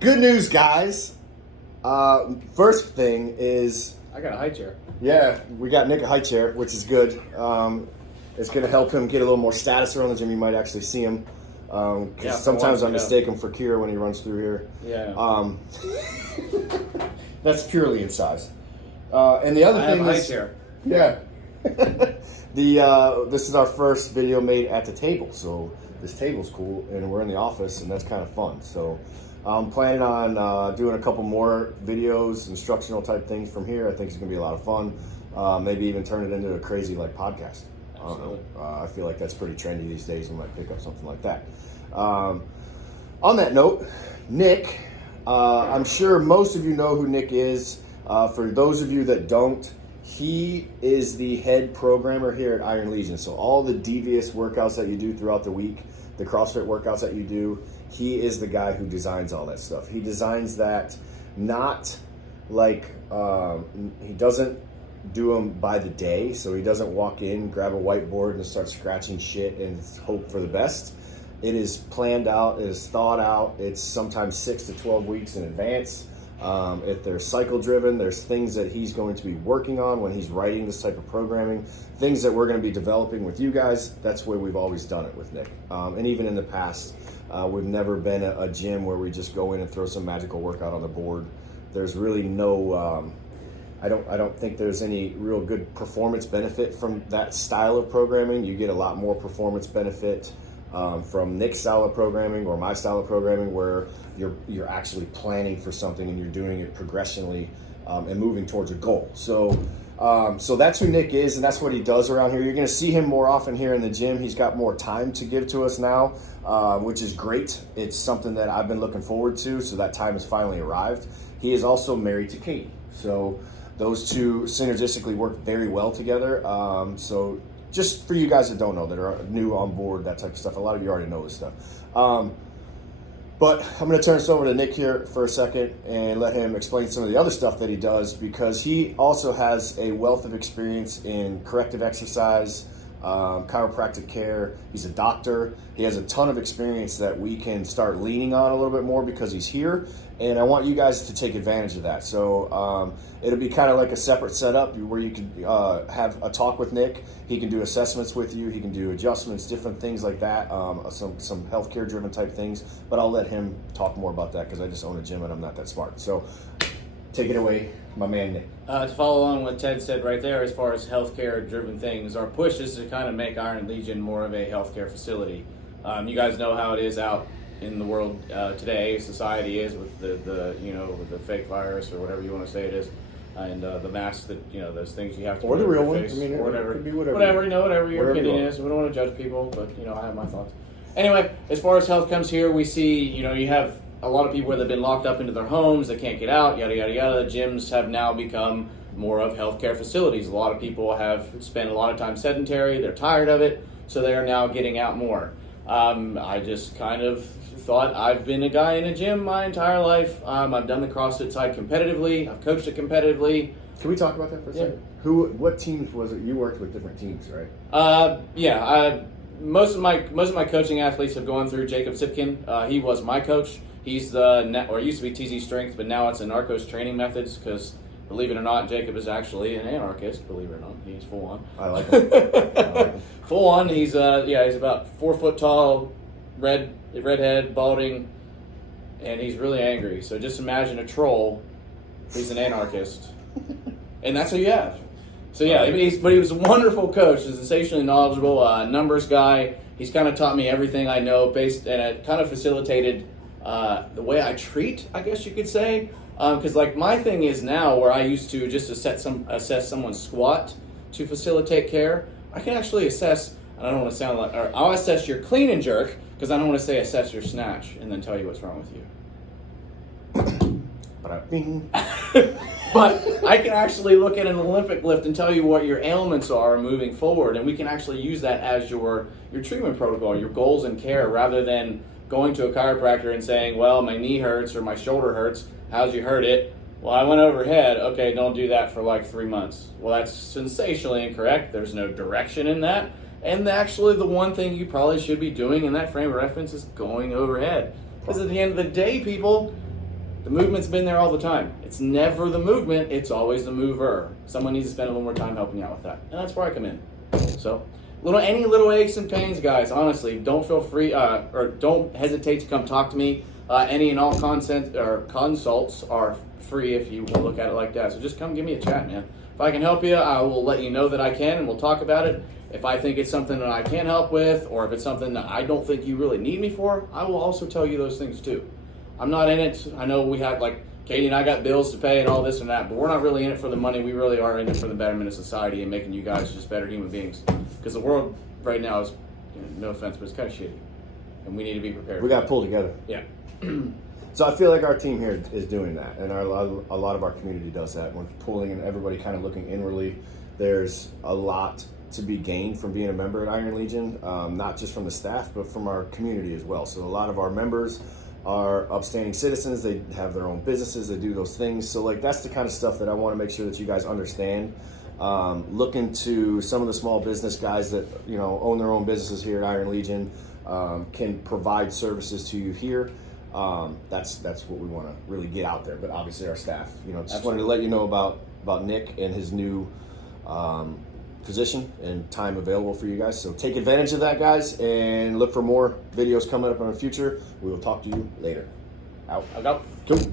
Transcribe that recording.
Good news, guys. First thing is, I got a high chair. yeah, we got Nick a high chair, which is good. It's going to help him get a little more status around the gym. You might actually see him. Because sometimes I mistake him for Kira when he runs through here. Yeah. That's purely in size. And the other thing have a high is, chair. yeah. This is our first video made at the table, so this table's cool, and we're in the office, and that's kind of fun. So I'm planning on doing a couple more videos, instructional type things from here. I think it's gonna be a lot of fun. Maybe even turn it into a crazy podcast. I don't know. I feel like that's pretty trendy these days. We might pick up something like that. On that note, Nick, I'm sure most of you know who Nick is. For those of you that don't, he is the head programmer here at Iron Legion. So all the devious workouts that you do throughout the week, the CrossFit workouts that you do, he is the guy who designs all that stuff. He designs that not like, he doesn't do them by the day. So he doesn't walk in, grab a whiteboard and start scratching shit and hope for the best. It is planned out, it is thought out. It's sometimes 6 to 12 weeks in advance. If they're cycle driven, there's things that he's going to be working on when he's writing this type of programming, things that we're going to be developing with you guys. That's where we've always done it with Nick. And even in the past, we've never been a gym where we just go in and throw some magical workout on the board. There's really no, I don't think there's any real good performance benefit from that style of programming. You get a lot more performance benefit from Nick's style of programming or my style of programming, where you're actually planning for something and you're doing it progressionally and moving towards a goal. So that's who Nick is, and that's what he does around here. You're going to see him more often here in the gym. He's got more time to give to us now, which is great. It's something that I've been looking forward to, so that time has finally arrived. He is also married to Katie, so those two synergistically work very well together. So just for you guys that don't know, that are new on board, that type of stuff, a lot of you already know this stuff. But I'm going to turn this over to Nick here for a second and let him explain some of the other stuff that he does, because he also has a wealth of experience in corrective exercise, chiropractic care. He's a doctor. He has a ton of experience that we can start leaning on a little bit more because he's here, and I want you guys to take advantage of that. So it'll be kind of like a separate setup where you can have a talk with Nick. He can do assessments with you. He can do adjustments, different things like that, some healthcare driven type things, but I'll let him talk more about that because I just own a gym and I'm not that smart. So take it away, my man Nick. To follow on what Ted said right there, as far as healthcare driven things, our push is to kind of make Iron Legion more of a healthcare facility. You guys know how it is out in the world today, society is with the with the fake virus or whatever you want to say it is, and the masks that, those things you have to or wear the real your one. face, I mean, or whatever, it could be whatever your opinion is. We don't want to judge people, but I have my thoughts. Anyway, as far as health comes here, we see you have a lot of people that have been locked up into their homes, they can't get out, yada yada yada. The gyms have now become more of healthcare facilities. A lot of people have spent a lot of time sedentary, they're tired of it, so they are now getting out more. I just kind of thought, I've been a guy in a gym my entire life. I've done the CrossFit side competitively, I've coached it competitively. Can we talk about that for a second? What teams was it? You worked with different teams, right? Most of my coaching athletes have gone through Jacob Sipkin. He was my coach. He's it used to be TZ Strength, but now it's Narcos Training Methods, because believe it or not, Jacob is actually an anarchist. Believe it or not, he's full on. I like him. Full on. He's he's about 4 foot tall, redhead, balding, and he's really angry. So just imagine a troll. He's an anarchist, and that's what you have. So yeah, but he was a wonderful coach, a sensationally knowledgeable, numbers guy. He's kind of taught me everything I know, and it kind of facilitated the way I treat, I guess you could say. Because my thing is now, where I used to just assess someone's squat to facilitate care, I can actually assess, and I don't want to sound like, or I'll assess your clean and jerk, because I don't want to say assess your snatch and then tell you what's wrong with you. But I can actually look at an Olympic lift and tell you what your ailments are moving forward, and we can actually use that as your treatment protocol, your goals and care, rather than going to a chiropractor and saying, well, my knee hurts or my shoulder hurts. How'd you hurt it? Well, I went overhead. Okay, don't do that for 3 months. Well, that's sensationally incorrect. There's no direction in that. And actually, the one thing you probably should be doing in that frame of reference is going overhead. Because at the end of the day, people, The movement's been there all the time. It's never the movement, it's always the mover. Someone needs to spend a little more time helping you out with that. And that's where I come in. So, any little aches and pains, guys, honestly, don't feel free, or don't hesitate to come talk to me. Any and all consults are free if you will look at it like that. So just come give me a chat, man. If I can help you, I will let you know that I can, and we'll talk about it. If I think it's something that I can help with, or if it's something that I don't think you really need me for, I will also tell you those things too. I'm not in it. I know we have, like, Katie and I got bills to pay and all this and that, but we're not really in it for the money. We really are in it for the betterment of society and making you guys just better human beings. Because the world right now is, no offense, but it's kind of shitty. And we need to be prepared. We got to pull together. Yeah. So I feel like our team here is doing that, and a lot of our community does that. We're pulling and everybody kind of looking inwardly. There's a lot to be gained from being a member at Iron Legion, not just from the staff, but from our community as well. So a lot of our members are upstanding citizens. They have their own businesses. They do those things. So like that's the kind of stuff that I want to make sure that you guys understand. Look into some of the small business guys that own their own businesses here at Iron Legion, can provide services to you here. That's what we want to really get out there. But obviously our staff, just wanted to let you know about Nick and his new position and time available for you guys. So take advantage of that, guys, and look for more videos coming up in the future. We will talk to you later. Out. I'll go. Cool.